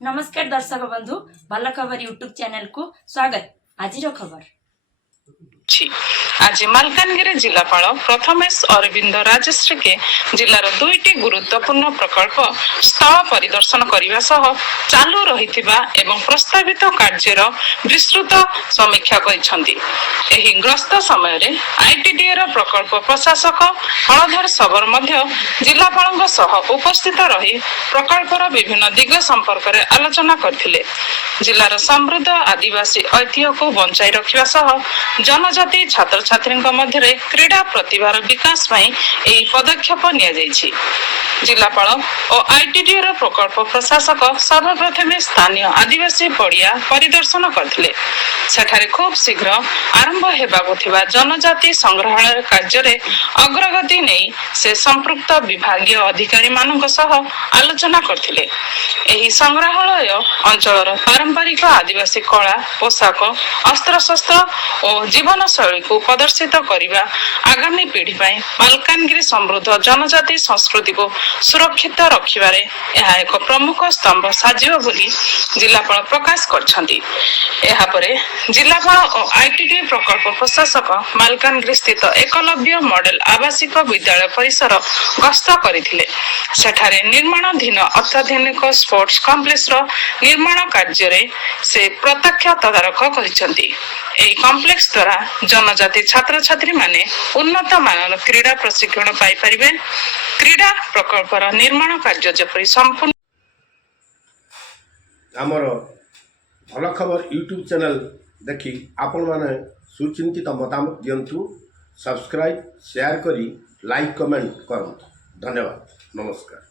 नमस्कार दर्शक बंधु भल खबर यूट्यूब चैनल को स्वागत। आज खबर आज मालकानगिरी जिलापाल प्रथमेश अरविंद राजश्री के जिलार दुईटी गुरुत्वपूर्ण प्रकल्प स्थल परिदर्शन करने सह चालू रही एवं प्रस्तावित कार्यर विस्तृत समीक्षा करिसेंती। एही ग्रस्त समय आईटीडीए प्रकल्प प्रशासक हलधर सबर मध्य जिलापाल सह उपस्थित रही प्रकल्पर विभिन्न दिग संपर्क में आलोचना करथिले। जिलार समृद्ध आदिवासी ऐतिह्य को बंचाई रखिबा सह जनजाति छात्र छात्री मध्य क्रीड़ा प्रतिभार विकास एही पदक्षेप निया जायछि। जिलापाल और आईटीडीए प्रकल्प प्रशासक सर्वप्रथम स्थानीय आदिवासी पड़िया परिदर्शन करथिले। सेठारे खूब शीघ्र आरंभ हेबाकु थिबा जनजाति संग्रहालय कार्य अग्रगति नहीं से संपृक्त विभागीय अधिकारी मानक सह आलोचना करथिले। एही संग्रहालय अंचलर पारंपरिक आदिवासी कला पोशाक अस्त्रशस्त्र और जीवन शैली को प्रदर्शित करने आगामी पीढ़ी मालकानगिरी समृद्ध जनजाति संस्कृति को सुरक्षित रखिबारे यह एक प्रमुख स्तंभ साजिब बोली जिलापाल प्रकाश करछंती। एहा परे जिलापाल और आईटीडी प्रकल्प प्रशासक मालकानगिरी स्थित एकलव्य मॉडल आवासिक विद्यालय परिसर गस्त करथिले। सेठारे निर्माणाधीन अत्याधुनिक स्पोर्ट्स कॉम्प्लेक्स निर्माण कार्य से प्रत्यक्ष तदारख करिसेंती। एही कॉम्प्लेक्स द्वारा जनजाति छात्र छात्री माने उन्नत मानर क्रीड़ा प्रशिक्षण पाई परिबे। क्रीड़ा प्रकल्पर निर्माण कार्य जेपरि संपूर्ण आमर भल खबर यूट्यूब चैनल देखि आपण माने सुचिंतित मतामत दियंतु। सब्सक्राइब शेयर करी लाइक कमेंट करंतु। धन्यवाद। नमस्कार।